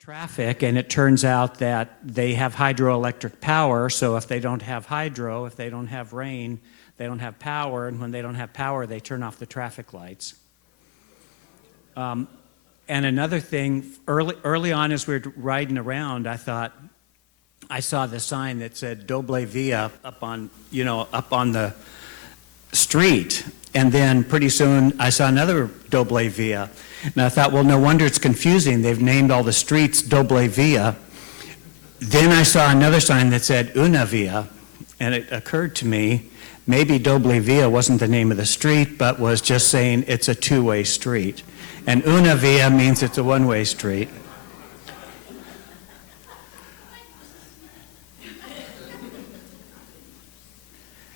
traffic, and it turns out that they have hydroelectric power, so if they don't have hydro, if they don't have rain, they don't have power, and when they don't have power, they turn off the traffic lights. And another thing, early on as we were riding around, I thought, I saw the sign that said Doble Via up on the street. And then pretty soon I saw another Doble Via. And I thought, well, no wonder it's confusing. They've named all the streets Doble Via. Then I saw another sign that said Una Via. And it occurred to me, maybe Doble Via wasn't the name of the street, but was just saying it's a two-way street. And Una Via means it's a one-way street.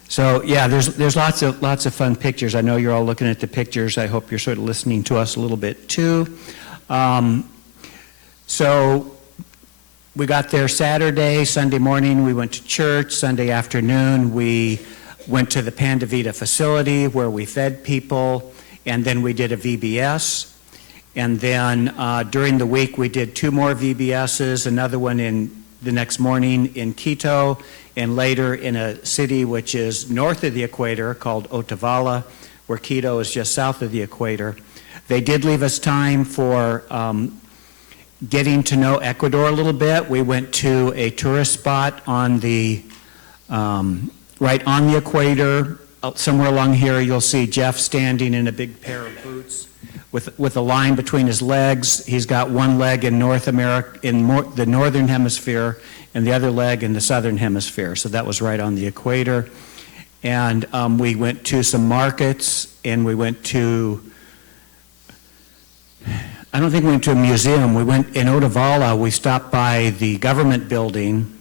So yeah, there's lots of fun pictures. I know you're all looking at the pictures. I hope you're sort of listening to us a little bit too. So we got there Saturday, Sunday morning we went to church. Sunday afternoon we went to the Panda Vida facility where we fed people, and then we did a VBS. And then during the week we did 2 more VBSs, another one in the next morning in Quito, and later in a city which is north of the equator called Otavalo, where Quito is just south of the equator. They did leave us time for getting to know Ecuador a little bit. We went to a tourist spot on the right on the equator. Somewhere along here you'll see Jeff standing in a big pair of boots with a line between his legs. He's got one leg in North America, the northern hemisphere, and the other leg in the southern hemisphere. So that was right on the equator. And we went to some markets, and we went to, I don't think we went to a museum. We went in Otavalo. We stopped by the government building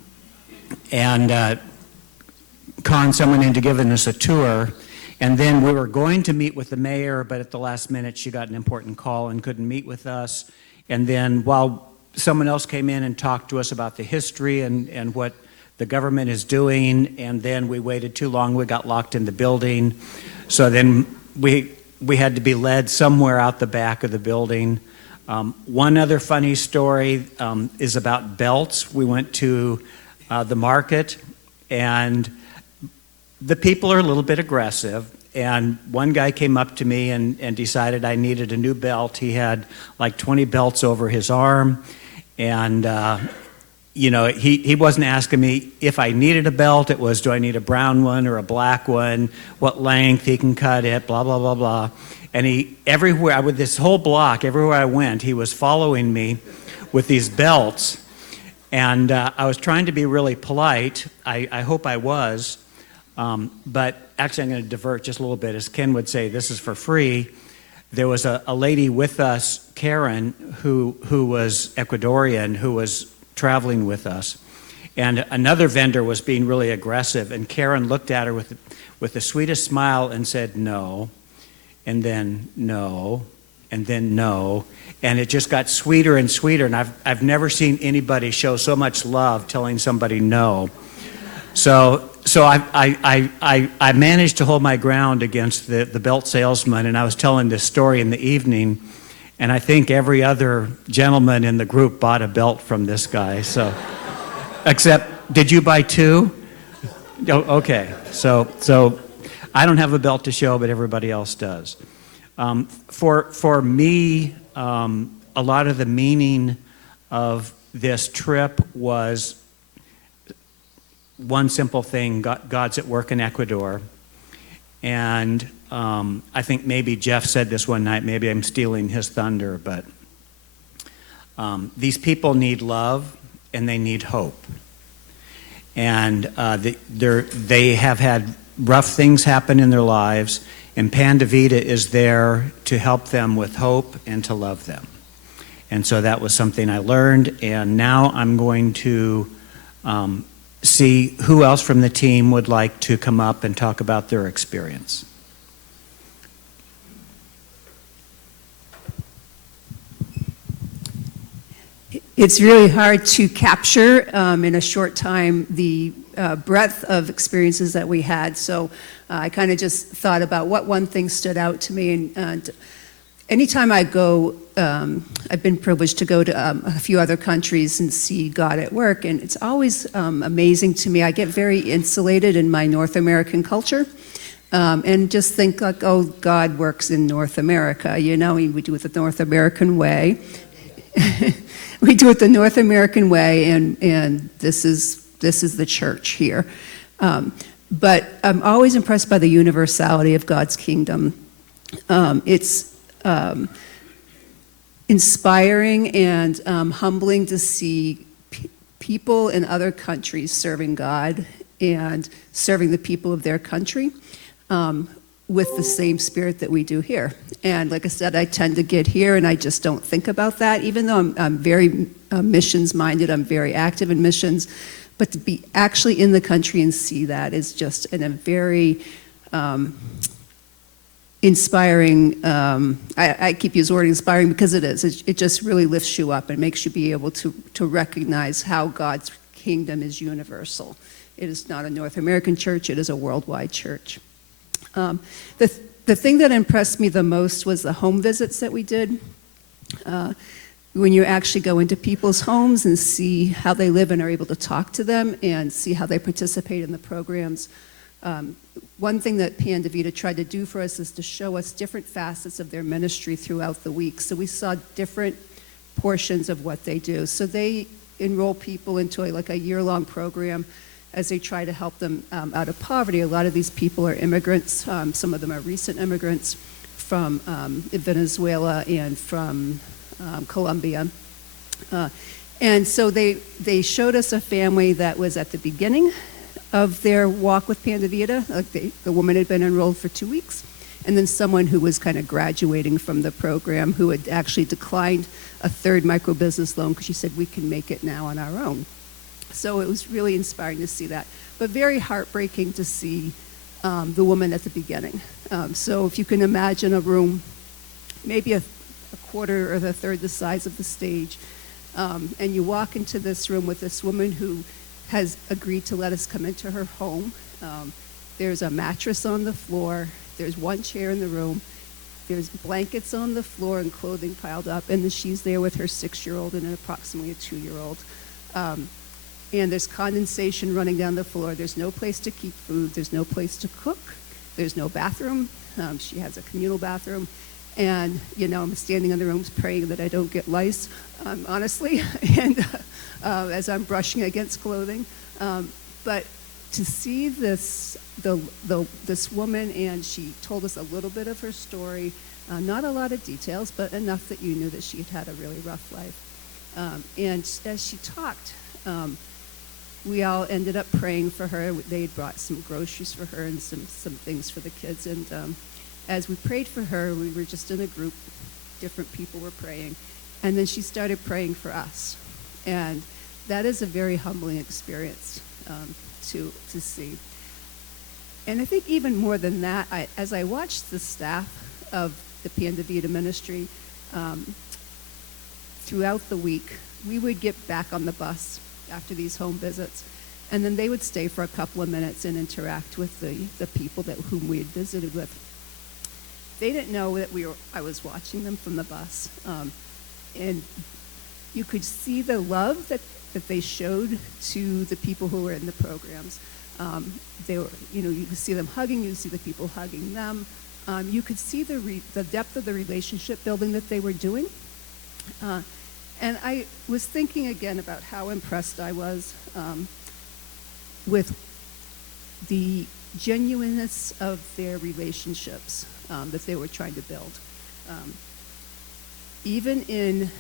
and conned someone into giving us a tour. And then we were going to meet with the mayor, but at the last minute she got an important call and couldn't meet with us. And then while someone else came in and talked to us about the history and what the government is doing, and then we waited too long, we got locked in the building. So then we had to be led somewhere out the back of the building. One other funny story is about belts. We went to the market, and the people are a little bit aggressive, and one guy came up to me and decided I needed a new belt. He had like 20 belts over his arm, and he wasn't asking me if I needed a belt. It was, do I need a brown one or a black one, what length, he can cut it, blah, blah, blah, blah. And everywhere, with this whole block, everywhere I went, he was following me with these belts, and I was trying to be really polite. I hope I was. But actually I'm going to divert just a little bit. As Ken would say, this is for free. There was a lady with us, Karen, who was Ecuadorian, who was traveling with us. And another vendor was being really aggressive, and Karen looked at her with the sweetest smile and said no, and then no, and then no. And it just got sweeter and sweeter, and I've never seen anybody show so much love telling somebody no. So I managed to hold my ground against the belt salesman, and I was telling this story in the evening, and I think every other gentleman in the group bought a belt from this guy. So, except, did you buy 2? Oh, okay. So I don't have a belt to show, but everybody else does. For me, a lot of the meaning of this trip was one simple thing: God's at work in Ecuador. And I think maybe Jeff said this one night, maybe I'm stealing his thunder, but these people need love and they need hope. And they have had rough things happen in their lives, and Panda Vida is there to help them with hope and to love them. And so that was something I learned, and now I'm going to see who else from the team would like to come up and talk about their experience. It's really hard to capture in a short time the breadth of experiences that we had. So I kind of just thought about what one thing stood out to me. And anytime I go, I've been privileged to go to a few other countries and see God at work, and it's always amazing to me. I get very insulated in my North American culture, and just think like, oh, God works in North America. You know, we do it the North American way. We do it the North American way, and this is the church here. But I'm always impressed by the universality of God's kingdom. It's inspiring and humbling to see people in other countries serving God and serving the people of their country with the same spirit that we do here. And like I said, I tend to get here and I just don't think about that, even though I'm very missions-minded, I'm very active in missions. But to be actually in the country and see that is just a very inspiring, I keep using the word inspiring because it is. It just really lifts you up and makes you be able to recognize how God's kingdom is universal. It is not a North American church, it is a worldwide church. The thing that impressed me the most was the home visits that we did. When you actually go into people's homes and see how they live and are able to talk to them and see how they participate in the programs. One thing that Vida tried to do for us is to show us different facets of their ministry throughout the week. So we saw different portions of what they do. So they enroll people into a year-long program as they try to help them out of poverty. A lot of these people are immigrants. Some of them are recent immigrants from Venezuela and from Colombia. And so they showed us a family that was at the beginning of their walk with Vida. The woman had been enrolled for 2 weeks, and then someone who was kind of graduating from the program who had actually declined a third microbusiness loan because she said, we can make it now on our own. So it was really inspiring to see that, but very heartbreaking to see the woman at the beginning. So if you can imagine a room, maybe a quarter or a third the size of the stage, and you walk into this room with this woman who has agreed to let us come into her home. There's a mattress on the floor. There's one chair in the room. There's blankets on the floor and clothing piled up, and then she's there with her 6-year-old and approximately a 2-year-old. And there's condensation running down the floor. There's no place to keep food. There's no place to cook. There's no bathroom. She has a communal bathroom. And, I'm standing in the rooms praying that I don't get lice, honestly, and as I'm brushing against clothing. But to see this woman, and she told us a little bit of her story, not a lot of details, but enough that you knew that she had had a really rough life. And as she talked, we all ended up praying for her. They had brought some groceries for her and some things for the kids. And as we prayed for her, we were just in a group, different people were praying. And then she started praying for us. And that is a very humbling experience to see. And I think even more than that, as I watched the staff of the Vida ministry throughout the week, we would get back on the bus after these home visits, and then they would stay for a couple of minutes and interact with the people whom we had visited with. They didn't know that I was watching them from the bus, and you could see the love that they showed to the people who were in the programs. They were, you could see them hugging, you could see the people hugging them. You could see the depth of the relationship building that they were doing. And I was thinking again about how impressed I was with the genuineness of their relationships that they were trying to build. Even in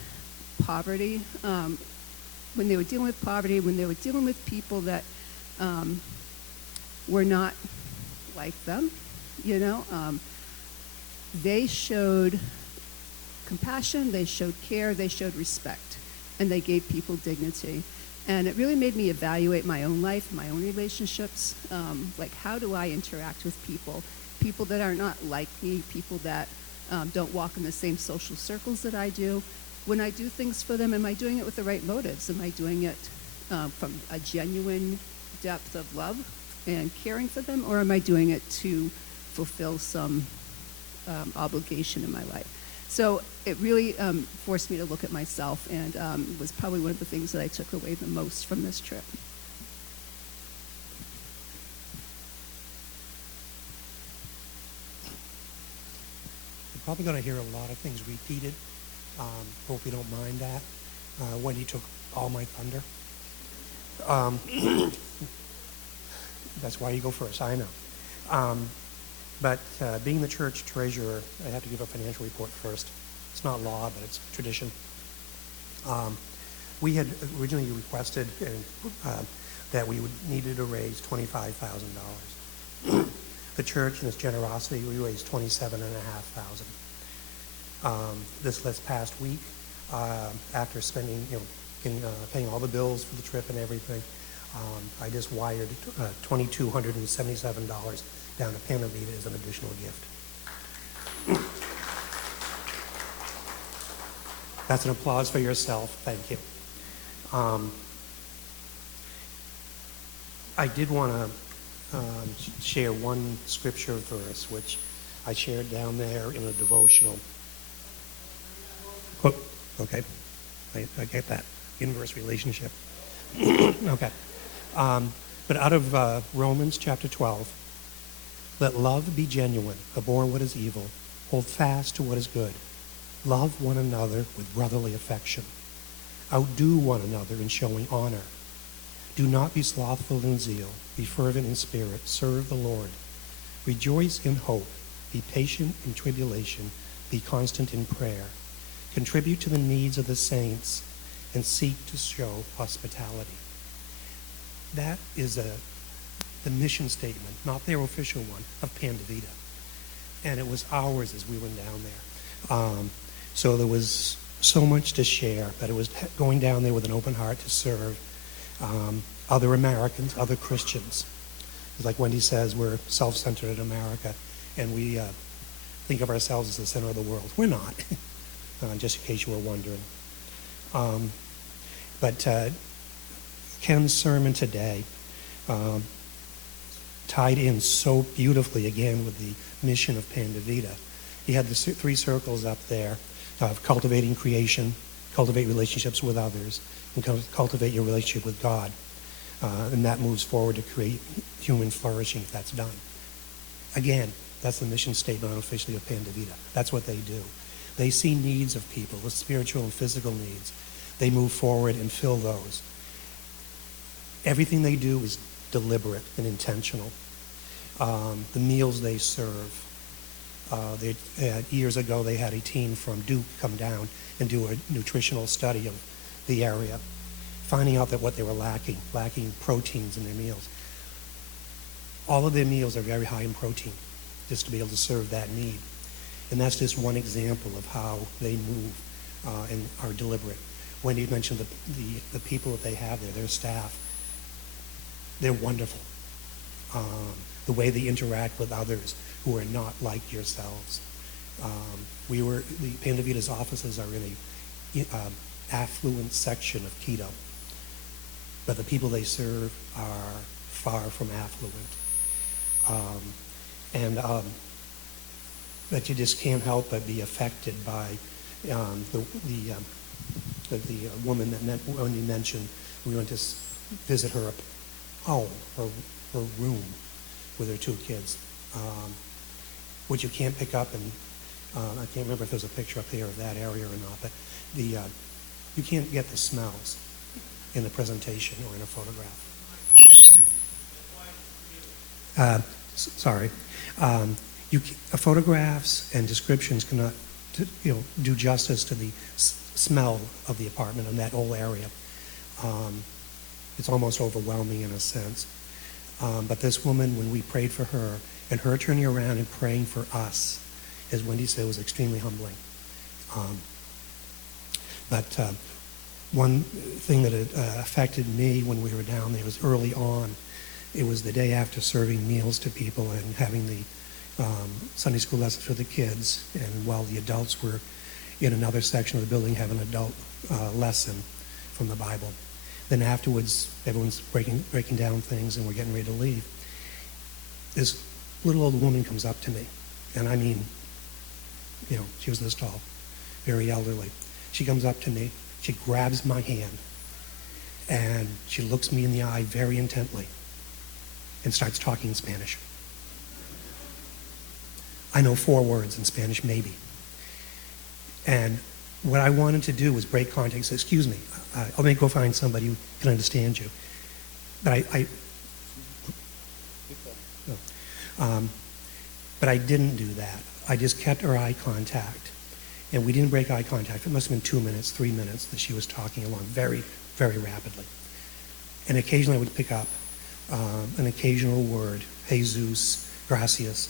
poverty, when they were dealing with poverty, when they were dealing with people that were not like them, they showed compassion, they showed care, they showed respect, and they gave people dignity. And it really made me evaluate my own life, my own relationships, like how do I interact with people that are not like me, people that don't walk in the same social circles that I do. When I do things for them, am I doing it with the right motives? Am I doing it from a genuine depth of love and caring for them, or am I doing it to fulfill some obligation in my life? So it really forced me to look at myself, and was probably one of the things that I took away the most from this trip. You're probably going to hear a lot of things repeated. Hope you don't mind that. Wendy took all my thunder. That's why you go first, I know. But being the church treasurer, I have to give a financial report first. It's not law, but it's tradition. We had originally requested that we needed to raise $25,000. The church, in its generosity, we raised $27,500. This past week, after spending, paying all the bills for the trip and everything, I just wired $2,277 down to Panda Vida as an additional gift. That's an applause for yourself. Thank you. I did want to share one scripture verse, which I shared down there in a devotional. Oh, okay. I get that. Inverse relationship. Okay. But out of Romans chapter 12, let love be genuine, abhor what is evil, hold fast to what is good. Love one another with brotherly affection. Outdo one another in showing honor. Do not be slothful in zeal. Be fervent in spirit. Serve the Lord. Rejoice in hope. Be patient in tribulation. Be constant in prayer. Contribute to the needs of the saints and seek to show hospitality. That is the mission statement, not their official one, of Panda Vida. And it was ours as we went down there. So there was so much to share, but it was going down there with an open heart to serve other Americans, other Christians. Like Wendy says, we're self-centered in America, and we think of ourselves as the center of the world. We're not, just in case you were wondering. But Ken's sermon today tied in so beautifully, again, with the mission of Panda Vida. He had the three circles up there of cultivating creation, cultivate relationships with others, and cultivate your relationship with God. And that moves forward to create human flourishing if that's done. Again, that's the mission statement unofficially of Panda Vida. That's what they do. They see needs of people, with spiritual and physical needs. They move forward and fill those. Everything they do is deliberate and intentional. The meals they serve. Years ago, they had a team from Duke come down and do a nutritional study of the area, finding out that what they were lacking proteins in their meals. All of their meals are very high in protein, just to be able to serve that need. And that's just one example of how they move and are deliberate. Wendy mentioned the people that they have there, their staff. They're wonderful. The way they interact with others who are not like yourselves. The Panda Vida's offices are in a affluent section of Quito, but the people they serve are far from affluent. But you just can't help but be affected by the woman that Wendy mentioned. We went to visit her home, her room with her two kids, which you can't pick up, and I can't remember if there's a picture up there of that area or not, but you can't get the smells in a presentation or in a photograph. Sorry. Photographs and descriptions cannot do justice to the smell of the apartment in that whole area. It's almost overwhelming in a sense. But this woman, when we prayed for her, and her turning around and praying for us, as Wendy said, was extremely humbling. But one thing that affected me when we were down there was early on. It was the day after serving meals to people and having the Sunday school lesson for the kids, and while the adults were in another section of the building having an adult lesson from the Bible. Then afterwards, everyone's breaking down things and we're getting ready to leave. This little old woman comes up to me, and I mean, she was this tall, very elderly. She comes up to me, she grabs my hand, and she looks me in the eye very intently and starts talking in Spanish. I know 4 words in Spanish, maybe. And what I wanted to do was break contact. Say, excuse me, I'll go find somebody who can understand you. But but I didn't do that. I just kept our eye contact. And we didn't break eye contact. It must have been 2 minutes, 3 minutes that she was talking along very, very rapidly. And occasionally I would pick up an occasional word, Jesus, gracias.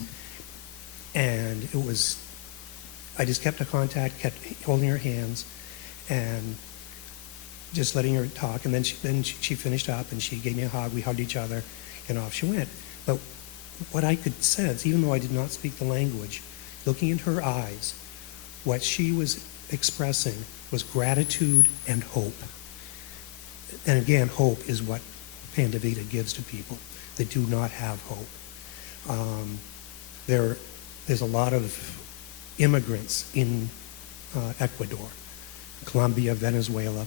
And it was, I just kept a contact, kept holding her hands, and just letting her talk. And then she finished up, and she gave me a hug. We hugged each other, and off she went. But what I could sense, even though I did not speak the language, looking in her eyes, what she was expressing was gratitude and hope. And again, hope is what Panda Vida gives to people that do not have hope. There's a lot of immigrants in Ecuador, Colombia, Venezuela,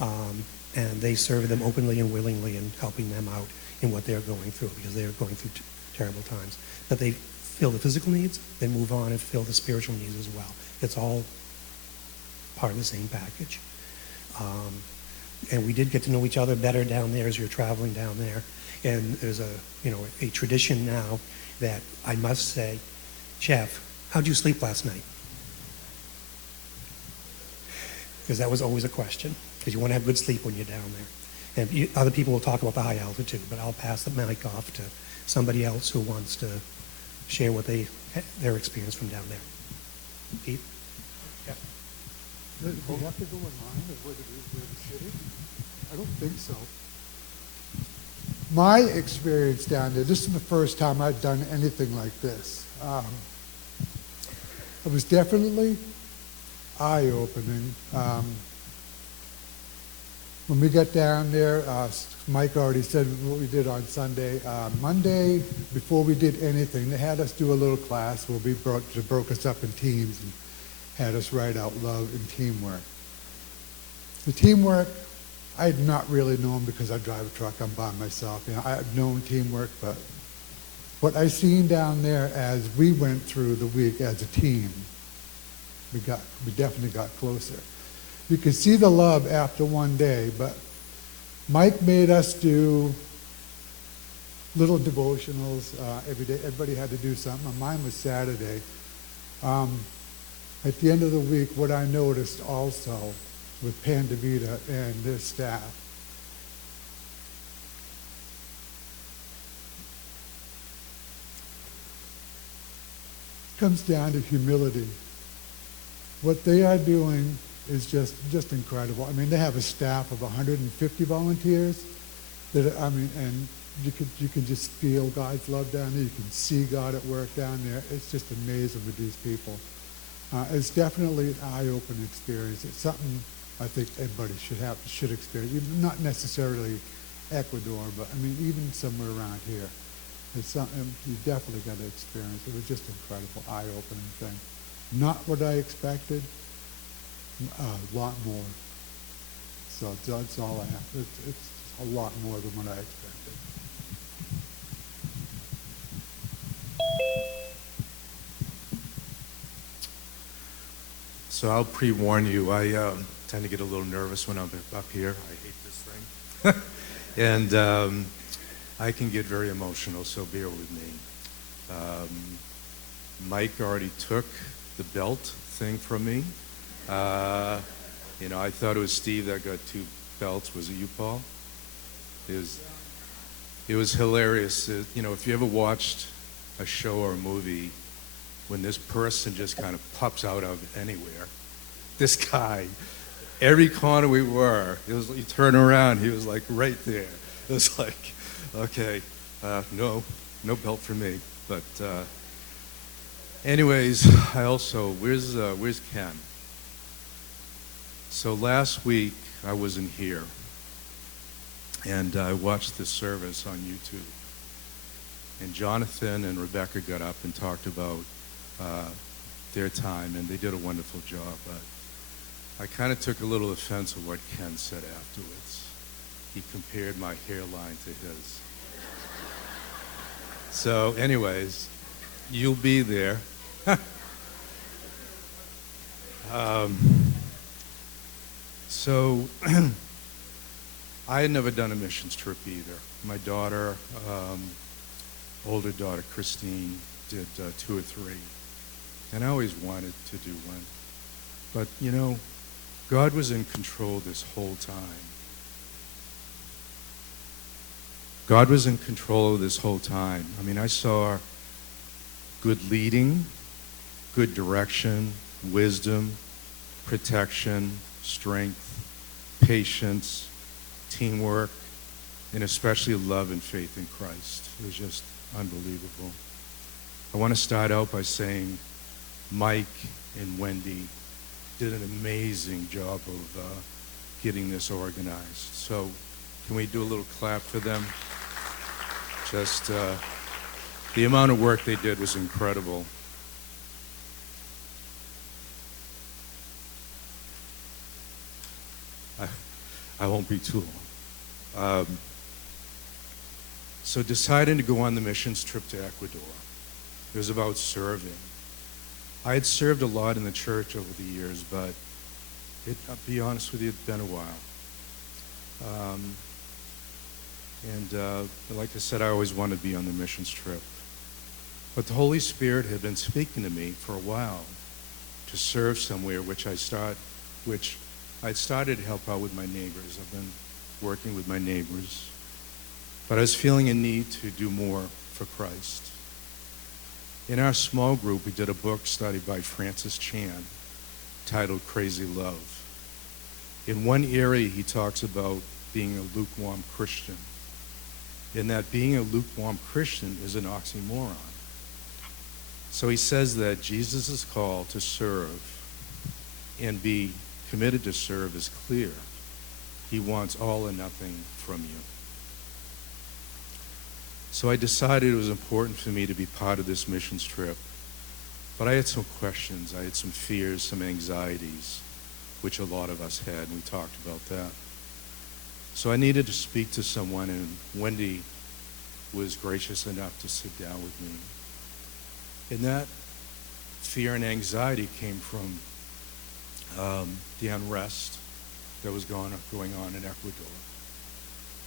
and they serve them openly and willingly in helping them out in what they're going through, because they're going through terrible times. But they fill the physical needs, then move on and fill the spiritual needs as well. It's all part of the same package. And we did get to know each other better down there as you're traveling down there. And there's a tradition now that I must say, Chef, how'd you sleep last night? Because that was always a question, because you want to have good sleep when you're down there. And other people will talk about the high altitude, but I'll pass the mic off to somebody else who wants to share what their experience from down there. Pete? Yeah. Do we have to go in line of where the city? I don't think so. My experience down there, this is the first time I'd done anything like this. It was definitely eye-opening. When we got down there, Mike already said what we did on Sunday. Monday, before we did anything, they had us do a little class where they broke us up in teams and had us write out love and teamwork. The teamwork, I had not really known because I drive a truck, I'm by myself. I had known teamwork, but what I seen down there as we went through the week as a team, we definitely got closer. You could see the love after one day, but Mike made us do little devotionals every day. Everybody had to do something. Mine was Saturday. At the end of the week, what I noticed also with Panda Vida and their staff, comes down to humility. What they are doing is just incredible. I mean, they have a staff of 150 volunteers and you can just feel God's love down there. You can see God at work down there. It's just amazing with these people. It's definitely an eye-opening experience. It's something I think everybody should experience. Even not necessarily Ecuador, but I mean even somewhere around here. It's something you definitely got to experience. It was just an incredible, eye-opening thing. Not what I expected. A lot more. So that's all I have. It's a lot more than what I expected. So I'll pre-warn you, I tend to get a little nervous when I'm up here. I hate this thing. And I can get very emotional, so bear with me. Mike already took the belt thing from me. I thought it was Steve that got 2 belts. Was it you, Paul? It was hilarious. If you ever watched a show or a movie, when this person just kind of pops out of anywhere, this guy, every corner we were, you turn around, he was like right there. It was like, okay, no belt for me. But anyways, I also, where's Ken? So last week I wasn't here, and I watched this service on YouTube. And Jonathan and Rebecca got up and talked about their time, and they did a wonderful job. But I kind of took a little offense at what Ken said afterwards. He compared my hairline to his. So anyways, you'll be there. So I had never done a missions trip either. My daughter, older daughter, Christine, did 2 or 3. And I always wanted to do one. But, you know, God was in control this whole time. God was in control of this whole time. I mean, I saw good leading, good direction, wisdom, protection, strength, patience, teamwork, and especially love and faith in Christ. It was just unbelievable. I want to start out by saying Mike and Wendy did an amazing job of getting this organized. So can we do a little clap for them? Just the amount of work they did was incredible. I won't be too long. So deciding to go on the missions trip to Ecuador, it was about serving. I had served a lot in the church over the years, but I'll be honest with you, it's been a while. Like I said, I always wanted to be on the missions trip. But the Holy Spirit had been speaking to me for a while to serve somewhere, which I'd started to help out with my neighbors. I've been working with my neighbors. But I was feeling a need to do more for Christ. In our small group, we did a book study by Francis Chan titled Crazy Love. In one area, he talks about being a lukewarm Christian, in that being a lukewarm Christian is an oxymoron. So he says that Jesus' call to serve and be committed to serve is clear. He wants all or nothing from you. So I decided it was important for me to be part of this missions trip. But I had some questions, I had some fears, some anxieties, which a lot of us had, and we talked about that. So I needed to speak to someone, and Wendy was gracious enough to sit down with me. And that fear and anxiety came from the unrest that was going on in Ecuador.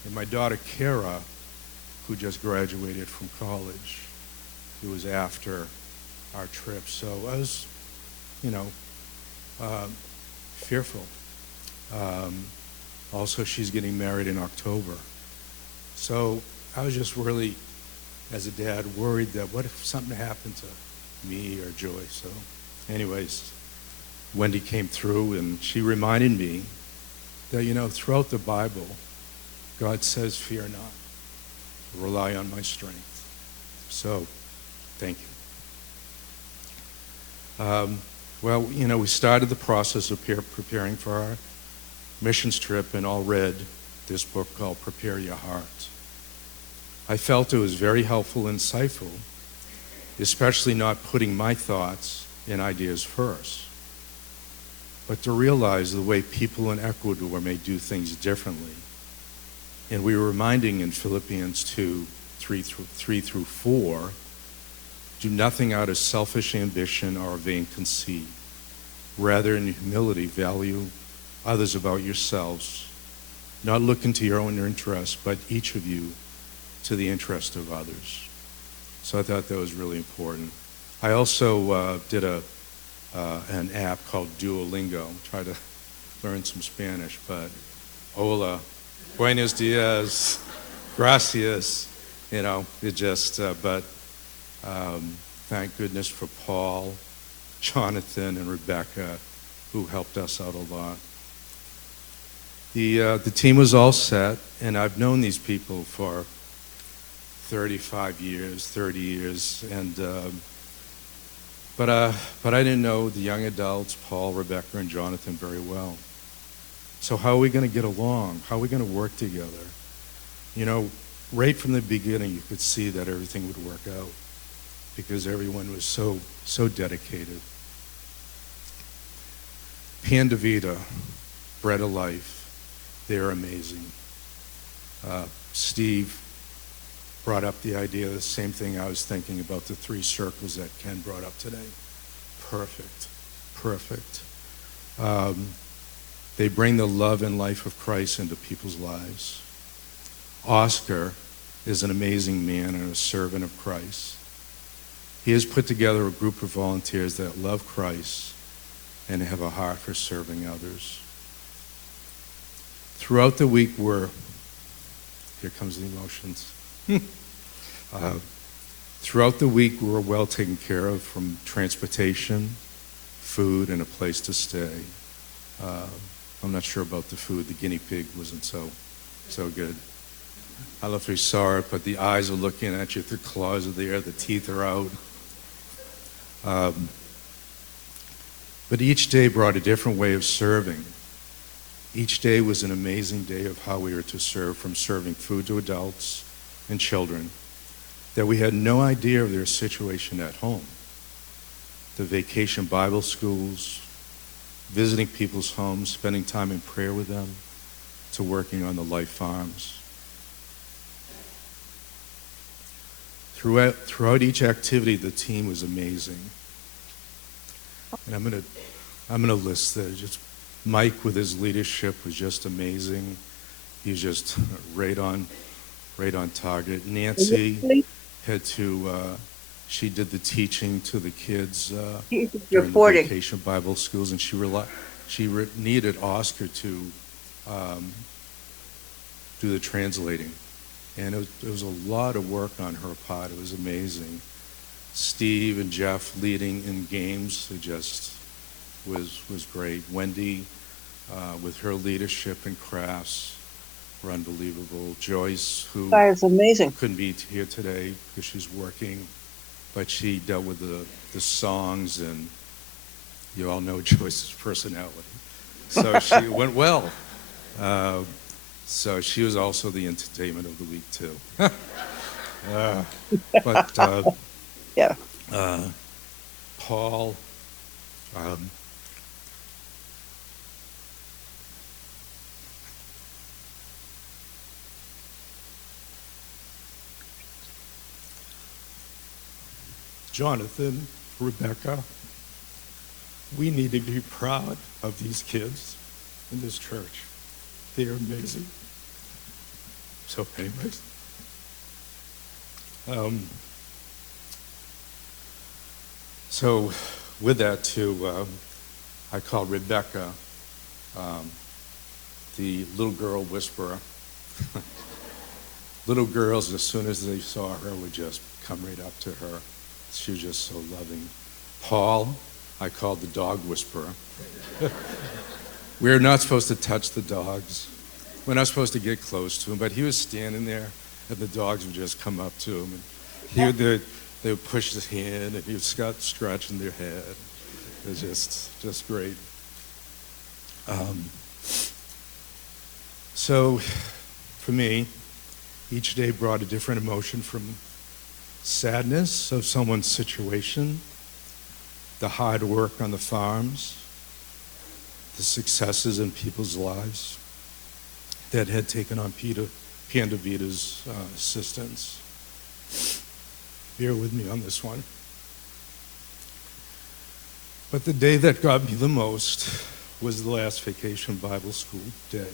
And my daughter, Kara, who just graduated from college, it was after our trip. So I was, fearful. Also, she's getting married in October. So I was just really, as a dad, worried that what if something happened to me or Joy? So anyways, Wendy came through and she reminded me that, throughout the Bible, God says, fear not. Rely on my strength. So, thank you. We started the process of preparing for our missions trip and all read this book called Prepare Your Heart. I felt it was very helpful and insightful, especially not putting my thoughts and ideas first, but to realize the way people in Ecuador may do things differently. And we were reminding in Philippians 2, 3 through 4, do nothing out of selfish ambition or vain conceit. Rather, in humility, value others about yourselves, not looking to your own interest, but each of you to the interest of others. So I thought that was really important. I also did an app called Duolingo, try to learn some Spanish, but hola, buenos dias, gracias, thank goodness for Paul, Jonathan, and Rebecca, who helped us out a lot. The team was all set, and I've known these people for 35 years, 30 years, and but I didn't know the young adults, Paul, Rebecca, and Jonathan, very well. So how are we going to get along? How are we going to work together? Right from the beginning, you could see that everything would work out because everyone was so dedicated. Vida, Bread of Life, they're amazing. Steve brought up the idea, the same thing I was thinking about, the 3 circles that Ken brought up today. Perfect, perfect. They bring the love and life of Christ into people's lives. Oscar is an amazing man and a servant of Christ. He has put together a group of volunteers that love Christ and have a heart for serving others. Throughout the week, here comes the emotions. Throughout the week, we're well taken care of, from transportation, food, and a place to stay. I'm not sure about the food. The guinea pig wasn't so good. I don't know if you saw it, but the eyes are looking at you, the claws are there, the teeth are out. But each day brought a different way of serving. Each day was an amazing day of how we were to serve, from serving food to adults and children that we had no idea of their situation at home. The vacation Bible schools, visiting people's homes, spending time in prayer with them, to working on the life farms. Throughout each activity, the team was amazing. And I'm gonna list this. Just Mike, with his leadership, was just amazing. He was just right on target. Nancy had to. She did the teaching to the kids during the vacation Bible schools, and she needed Oscar to do the translating. And it was a lot of work on her part. It was amazing. Steve and Jeff leading in games, it just was great. Wendy, with her leadership and crafts, were unbelievable. Joyce, who That is amazing. couldn't be here today because she's working, but she dealt with the songs, and you all know Joyce's personality. So she went well. So she was also the entertainment of the week, too. But Yeah. Paul, Jonathan, Rebecca, we need to be proud of these kids in this church. They are amazing. So anyways, so with that too, I call Rebecca the little girl whisperer. Little girls, as soon as they saw her, would just come right up to her. She was just so loving. Paul, I called the dog whisperer. We're not supposed to touch the dogs. We're not supposed to get close to him, but he was standing there, and the dogs would just come up to him, and they would push his hand, and he would start scratching their head. It was just great. So, for me, each day brought a different emotion, from sadness of someone's situation, the hard work on the farms, the successes in people's lives that had taken on Panda Vida's assistance. Bear with me on this one. But the day that got me the most was the last vacation Bible school day.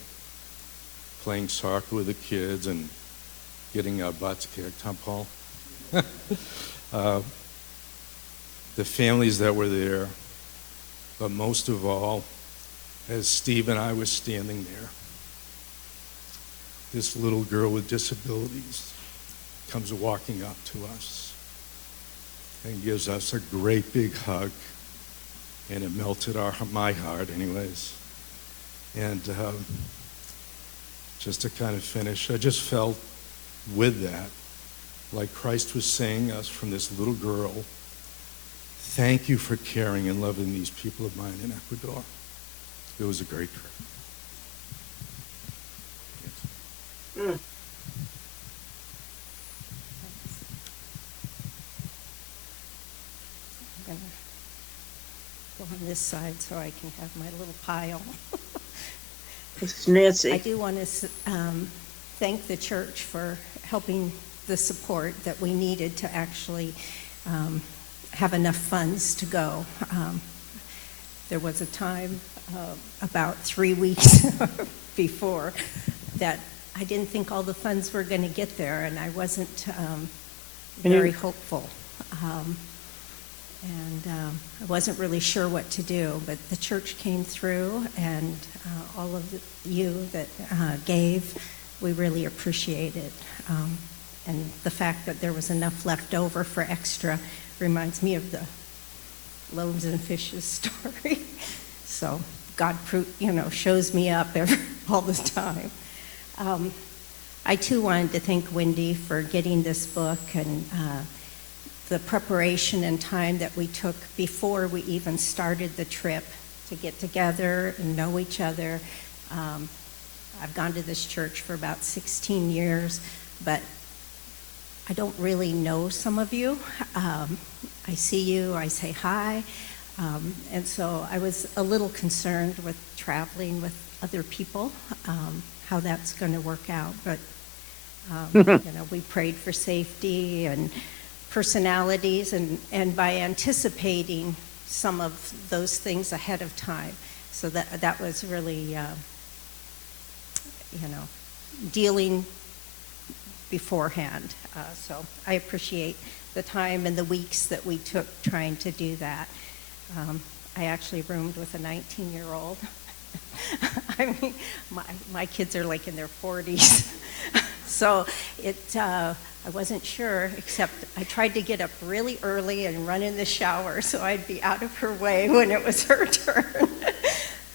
Playing soccer with the kids and getting our butts kicked, huh, Paul? The families that were there, but most of all, as Steve and I were standing there, this little girl with disabilities comes walking up to us and gives us a great big hug, and it melted my heart anyways. And just to kind of finish, I just felt with that, like Christ was saying us from this little girl, thank you for caring and loving these people of mine in Ecuador. It was a great trip. Mm. I'm gonna go on this this side so I can have my little pile. This is Nancy. I do want to thank the church for helping the support that we needed to actually have enough funds to go. There was a time about 3 weeks before that I didn't think all the funds were going to get there, and I wasn't very hopeful. I wasn't really sure what to do, but the church came through, and all of you that gave, we really appreciate it. And the fact that there was enough left over for extra reminds me of the loaves and fishes story. So God, shows me up all the time. I too wanted to thank Wendy for getting this book and the preparation and time that we took before we even started the trip to get together and know each other. I've gone to this church for about 16 years, but I don't really know some of you. I see you, I say hi, and so I was a little concerned with traveling with other people, how that's going to work out, but we prayed for safety and personalities, and by anticipating some of those things ahead of time, so that was really, dealing beforehand. So I appreciate the time and the weeks that we took trying to do that. I actually roomed with a 19-year-old. I mean, my kids are like in their 40s. So I wasn't sure, except I tried to get up really early and run in the shower so I'd be out of her way when it was her turn.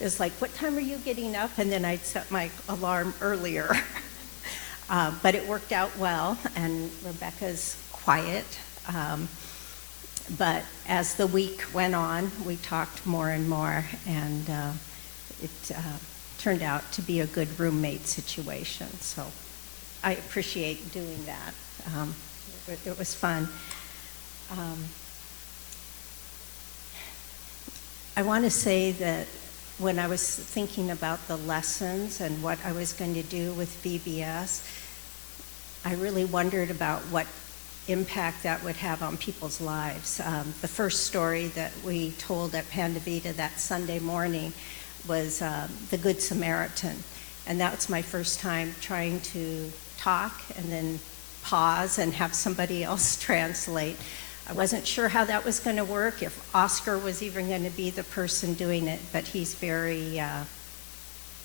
It's like, what time are you getting up? And then I'd set my alarm earlier. But it worked out well, and Rebecca's quiet. But as the week went on, we talked more and more, and it turned out to be a good roommate situation. So I appreciate doing that. It was fun. I want to say that when I was thinking about the lessons and what I was going to do with VBS, I really wondered about what impact that would have on people's lives. The first story that we told at Panda Vida that Sunday morning was the Good Samaritan. And that was my first time trying to talk and then pause and have somebody else translate. I wasn't sure how that was going to work, if Oscar was even going to be the person doing it, but he's very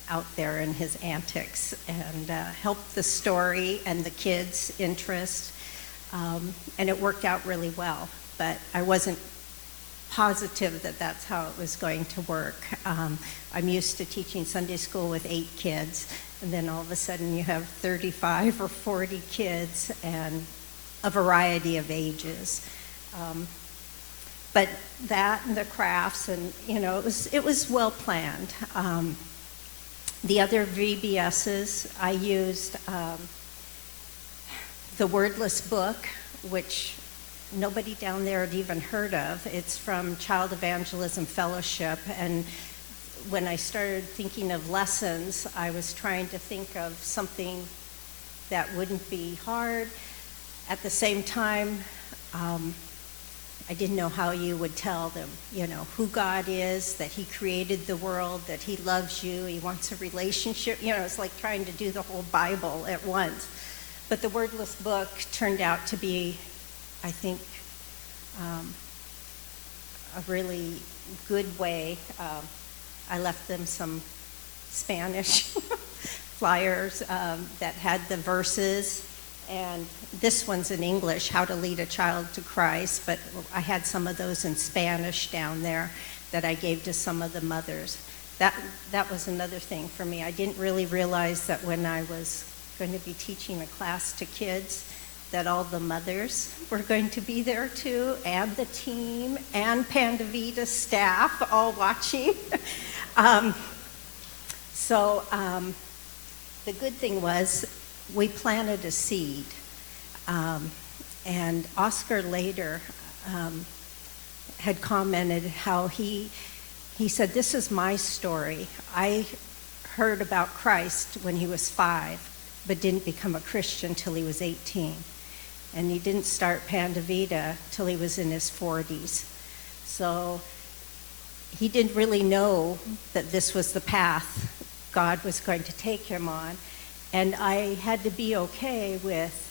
out there in his antics and helped the story and the kids' interest. And it worked out really well, but I wasn't positive that that's how it was going to work. I'm used to teaching Sunday school with 8 kids, and then all of a sudden you have 35 or 40 kids and a variety of ages. But that and the crafts, and it was well planned. The other VBSs, I used the Wordless Book, which nobody down there had even heard of. It's from Child Evangelism Fellowship, and when I started thinking of lessons, I was trying to think of something that wouldn't be hard. At the same time, I didn't know how you would tell them, who God is, that he created the world, that he loves you, he wants a relationship. It's like trying to do the whole Bible at once. But the Wordless Book turned out to be, I think, a really good way. I left them some Spanish flyers that had the verses, and this one's in English, How to Lead a Child to Christ, but I had some of those in Spanish down there that I gave to some of the mothers. That was another thing for me. I didn't really realize that when I was going to be teaching a class to kids, that all the mothers were going to be there too, and the team, and Panda Vida staff all watching. The good thing was we planted a seed. And Oscar later had commented how he he said, "This is my story. I heard about Christ when he was 5, but didn't become a Christian till he was 18. And he didn't start Panda Vida till he was in his 40s. So he didn't really know that this was the path God was going to take him on. And I had to be okay with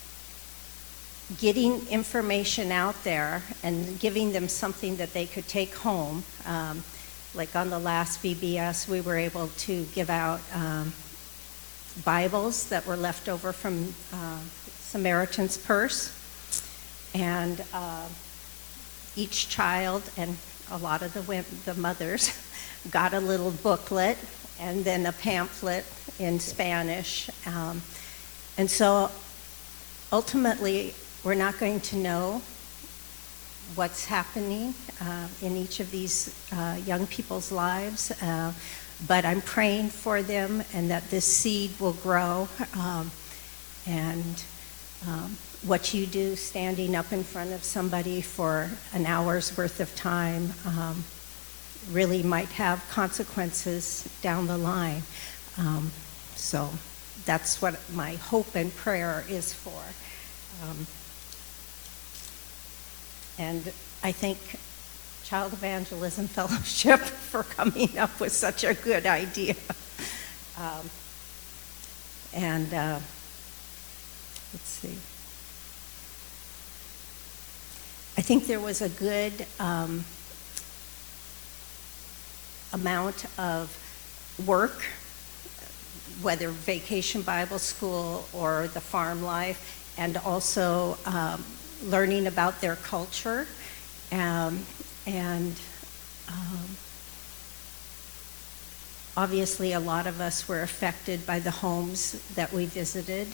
getting information out there and giving them something that they could take home. Like on the last VBS, we were able to give out Bibles that were left over from Samaritan's Purse. And each child, and a lot of the mothers, got a little booklet and then a pamphlet in Spanish. And so ultimately, we're not going to know what's happening in each of these young people's lives, but I'm praying for them and that this seed will grow. What you do standing up in front of somebody for an hour's worth of time really might have consequences down the line. So that's what my hope and prayer is for. And I thank Child Evangelism Fellowship for coming up with such a good idea. Let's see. I think there was a good amount of work, whether Vacation Bible School or the farm life, and also learning about their culture. Obviously, a lot of us were affected by the homes that we visited,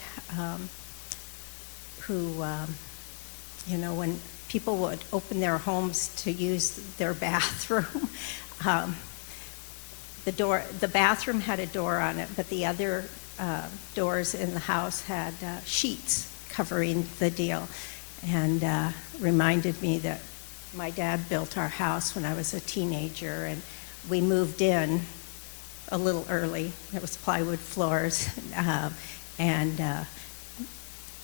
when people would open their homes to use their bathroom, the bathroom had a door on it, but the other doors in the house had sheets covering the deal, and reminded me that my dad built our house when I was a teenager, and we moved in a little early. It was plywood floors, and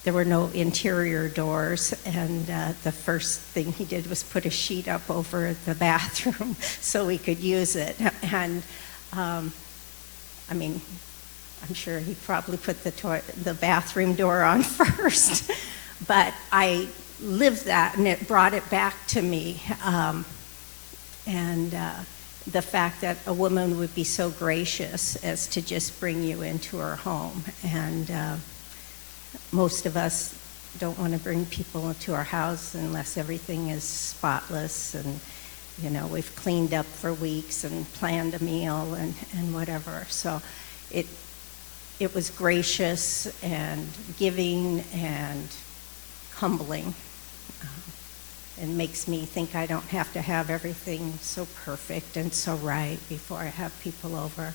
there were no interior doors, and the first thing he did was put a sheet up over the bathroom so we could use it. And I'm sure he probably put the bathroom door on first, but I lived that, and it brought it back to me. The fact that a woman would be so gracious as to just bring you into her home. And most of us don't want to bring people into our house unless everything is spotless and, we've cleaned up for weeks and planned a meal and whatever. So it was gracious and giving and humbling. It makes me think I don't have to have everything so perfect and so right before I have people over.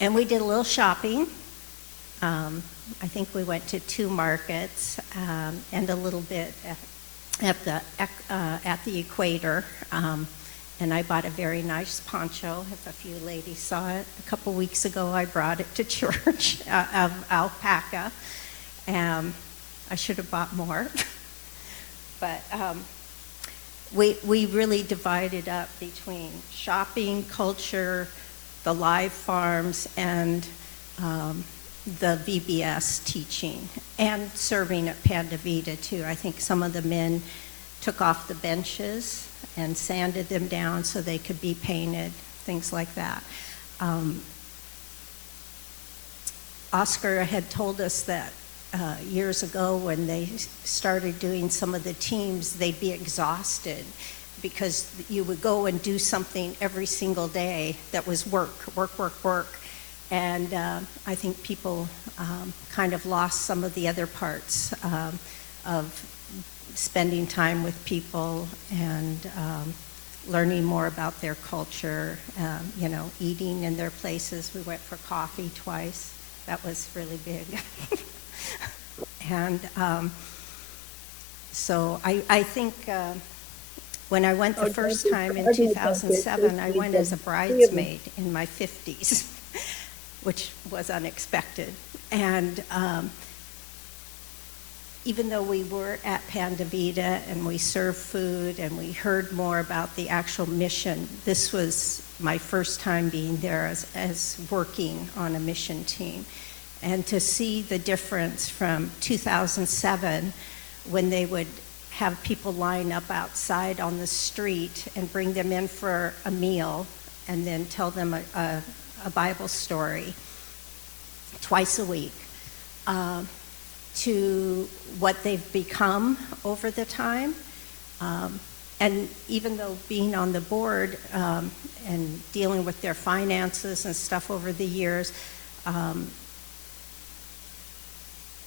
And we did a little shopping. I think we went to 2 markets and a little bit at the equator. And I bought a very nice poncho, if a few ladies saw it. A couple weeks ago, I brought it to church of alpaca. I should have bought more. But we really divided up between shopping, culture, the live farms, and the VBS teaching, and serving at Panda Vida too. I think some of the men took off the benches and sanded them down so they could be painted, things like that. Oscar had told us that years ago when they started doing some of the teams, they'd be exhausted because you would go and do something every single day that was work. And I think people kind of lost some of the other parts of spending time with people and learning more about their culture, eating in their places. We went for coffee twice. That was really big. And so I think When I went the Oh, first don't time be in sorry about 2007, this. I went as a Three of them. bridesmaid in my 50s, which was unexpected. And even though we were at Panda Vida and we served food and we heard more about the actual mission, this was my first time being there as working on a mission team. And to see the difference from 2007, when they would have people line up outside on the street and bring them in for a meal and then tell them a Bible story twice a week, to what they've become over the time. And even though being on the board and dealing with their finances and stuff over the years,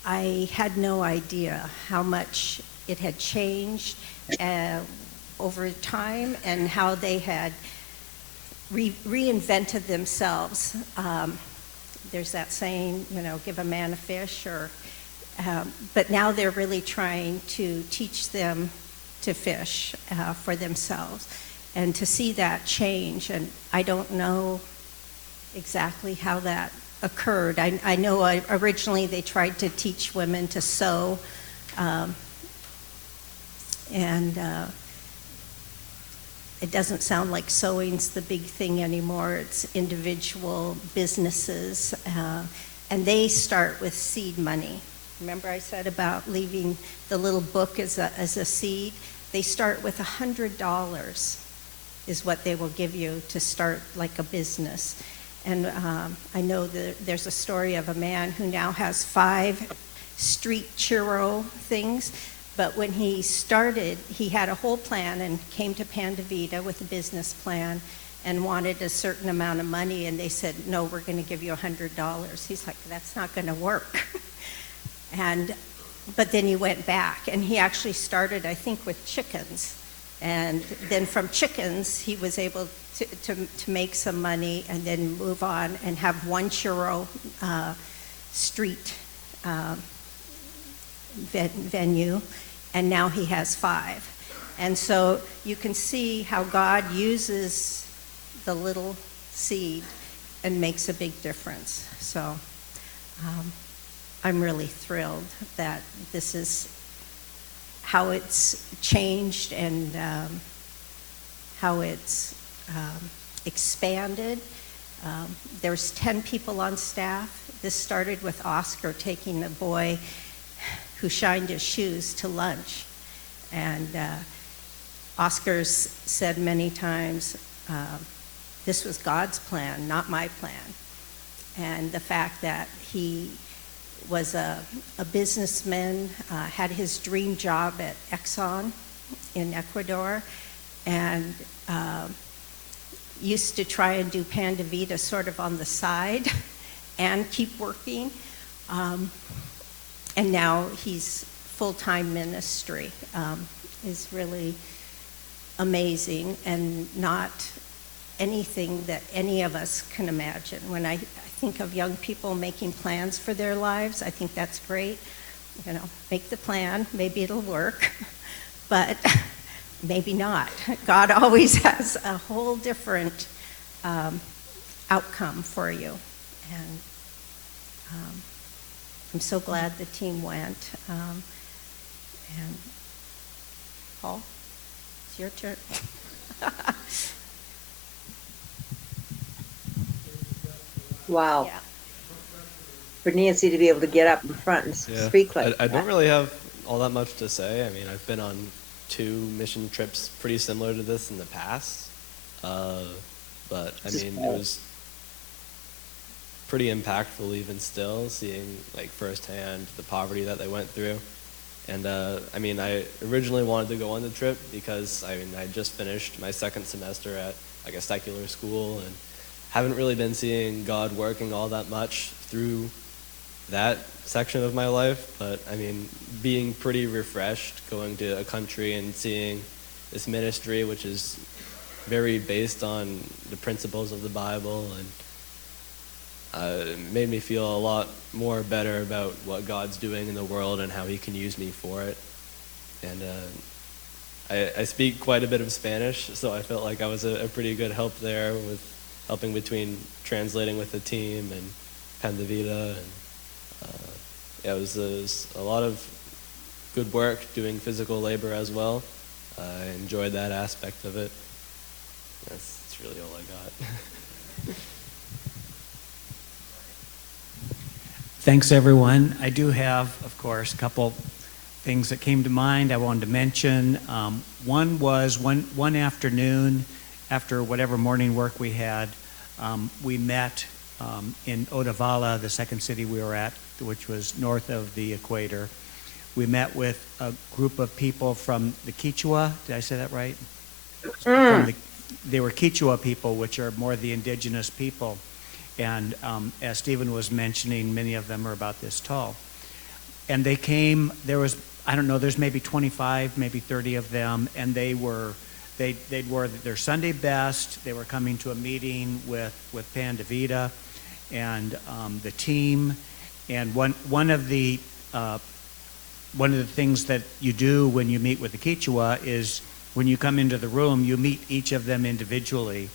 I had no idea how much it had changed over time and how they had reinvented themselves. There's that saying, give a man a fish, but now they're really trying to teach them to fish for themselves. And to see that change, and I don't know exactly how that occurred. I know originally they tried to teach women to sew, and it doesn't sound like sewing's the big thing anymore. It's individual businesses, and they start with seed money. Remember I said about leaving the little book as a seed? They start with $100 is what they will give you to start like a business. And I know that there's a story of a man who now has 5 street churro things. But when he started, he had a whole plan and came to Panda Vida with a business plan and wanted a certain amount of money. And they said, no, we're going to give you $100. He's like, that's not going to work. But then he went back, and he actually started, I think, with chickens. And then from chickens, he was able to make some money and then move on and have one churro street venue, and now he has 5. And so you can see how God uses the little seed and makes a big difference. So I'm really thrilled that this is how it's changed and how it's expanded. There's 10 people on staff. This started with Oscar taking a boy who shined his shoes to lunch. And Oscar's said many times, this was God's plan, not my plan. And the fact that he was a businessman, had his dream job at Exxon in Ecuador, and used to try and do Panda Vida sort of on the side and keep working. And now he's full-time ministry, is really amazing and not anything that any of us can imagine. When I think of young people making plans for their lives, I think that's great. Make the plan, maybe it'll work, but maybe not. God always has a whole different outcome for you. And I'm so glad the team went. And Paul, it's your turn. Wow. Yeah. For Nancy to be able to get up in front and Yeah. speak like I that. don't really have all that much to say. I mean, I've been on 2 mission trips pretty similar to this in the past. But I mean, it was pretty impactful even still, seeing like firsthand the poverty that they went through. And I mean, I originally wanted to go on the trip because I just finished my 2nd semester at like a secular school and haven't really been seeing God working all that much through that section of my life. But I mean, being pretty refreshed going to a country and seeing this ministry, which is very based on the principles of the Bible, and it made me feel a lot more better about what God's doing in the world and how he can use me for it. And I speak quite a bit of Spanish, so I felt like I was a pretty good help there with helping between translating with the team and Pan de Vida. And yeah, it was a lot of good work doing physical labor as well. I enjoyed that aspect of it. That's really all I got. Thanks, everyone. I do have, of course, a couple things that came to mind I wanted to mention. One was one afternoon, after whatever morning work we had, we met in Otavala, the second city we were at, which was north of the equator. We met with a group of people from the Quechua. Did I say that right? They were Quechua people, which are more the indigenous people. And as Stephen was mentioning, many of them are about this tall. And they came, there was, I don't know, there's maybe 25, maybe 30 of them, and they'd wore their Sunday best. They were coming to a meeting with Pan de Vida and the team. And one of the things that you do when you meet with the Quechua is when you come into the room, you meet each of them individually.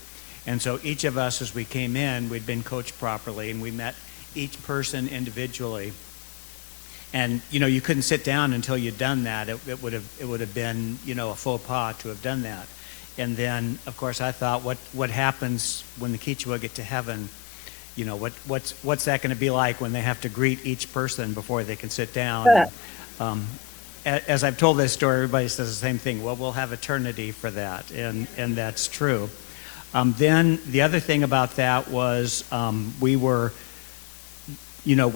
And so each of us, as we came in, we'd been coached properly, and we met each person individually. And you couldn't sit down until you'd done that. It would have been a faux pas to have done that. And then, of course, I thought, what happens when the Quechua get to heaven? What's that going to be like when they have to greet each person before they can sit down? As I've told this story, everybody says the same thing. Well, we'll have eternity for that, and that's true. Then the other thing about that was we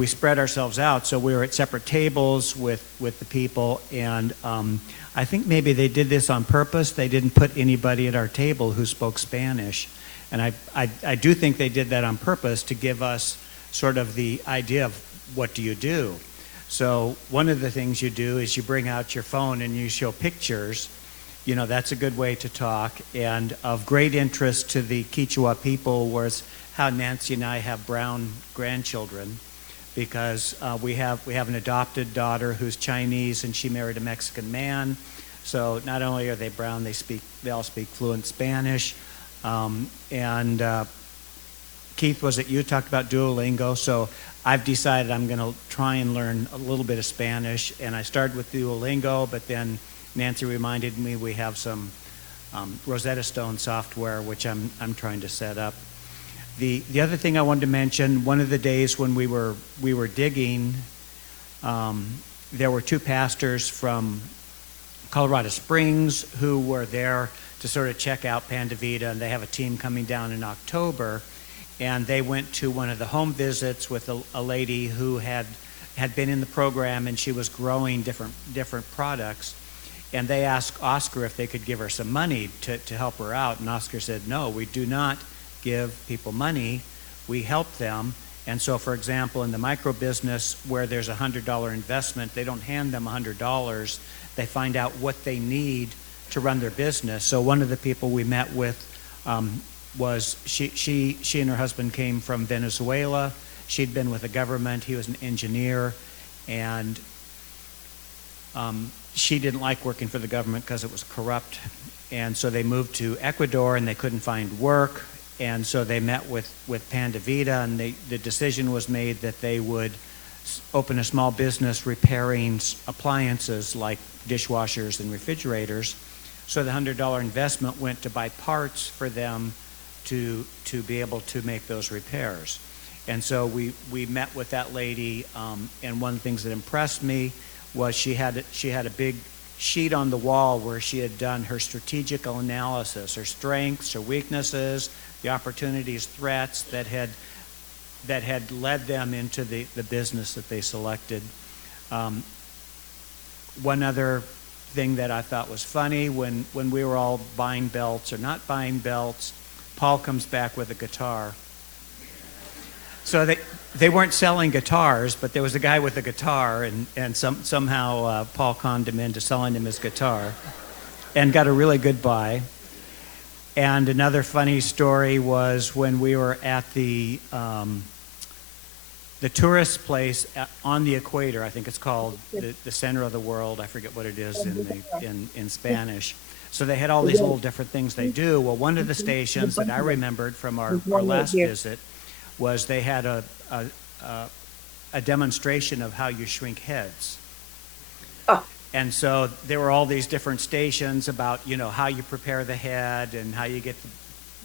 spread ourselves out, so we were at separate tables with the people, and I think maybe they did this on purpose. They didn't put anybody at our table who spoke Spanish, and I do think they did that on purpose to give us sort of the idea of what do you do. So one of the things you do is you bring out your phone and you show pictures. That's a good way to talk. And of great interest to the Quechua people was how Nancy and I have brown grandchildren, because we have an adopted daughter who's Chinese, and she married a Mexican man. So not only are they brown, they all speak fluent Spanish. And Keith, was it you talked about Duolingo? So I've decided I'm going to try and learn a little bit of Spanish, and I started with Duolingo, but then Nancy reminded me we have some Rosetta Stone software, which I'm trying to set up. The other thing I wanted to mention, one of the days when we were digging, there were two pastors from Colorado Springs who were there to sort of check out Pan de Vida, and they have a team coming down in October, and they went to one of the home visits with a lady who had been in the program, and she was growing different products. And they asked Oscar if they could give her some money to help her out. And Oscar said, no, we do not give people money. We help them. And so, for example, in the micro business where there's a $100 investment, they don't hand them $100. They find out what they need to run their business. So one of the people we met with was she and her husband came from Venezuela. She'd been with the government. He was an engineer. And she didn't like working for the government because it was corrupt, and so they moved to Ecuador, and they couldn't find work, and so they met with Pan de Vida, and the decision was made that they would open a small business repairing appliances like dishwashers and refrigerators. So the $100 investment went to buy parts for them to be able to make those repairs. And so we met with that lady, and one of the things that impressed me was she had a big sheet on the wall where she had done her strategical analysis, her strengths, her weaknesses, the opportunities, threats that had led them into the business that they selected. One other thing that I thought was funny, when we were all buying belts or not buying belts, Paul comes back with a guitar. So they weren't selling guitars, but there was a guy with a guitar, and somehow Paul conned him into selling him his guitar and got a really good buy. And another funny story was when we were at the the tourist place on the equator. I think it's called the center of the world. I forget what it is in Spanish. So they had all these little different things they do. Well, one of the stations that I remembered from our last visit was they had a demonstration of how you shrink heads. Oh. And so there were all these different stations about, how you prepare the head and how you get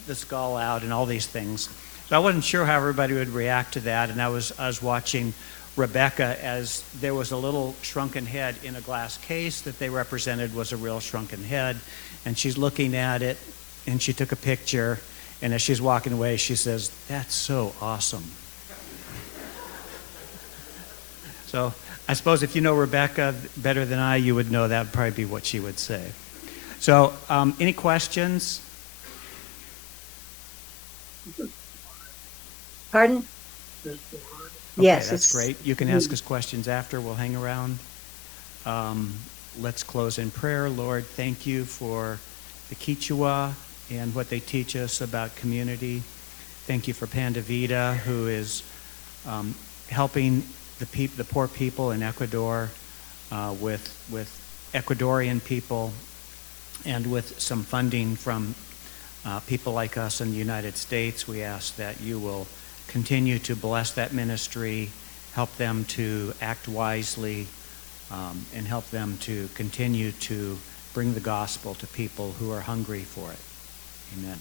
the skull out and all these things. So I wasn't sure how everybody would react to that, and I was watching Rebecca as there was a little shrunken head in a glass case that they represented was a real shrunken head, and she's looking at it, and she took a picture, and as she's walking away, she says, "That's so awesome." So I suppose if you know Rebecca better than I, you would know that would probably be what she would say. So any questions? Pardon? Okay, Yes. that's great. You can ask us questions after. We'll hang around. Let's close in prayer. Lord, thank you for the Quechua and what they teach us about community. Thank you for Panda Vida, who is helping the poor people in Ecuador with Ecuadorian people and with some funding from people like us in the United States. We ask that you will continue to bless that ministry, help them to act wisely, and help them to continue to bring the gospel to people who are hungry for it. Amen.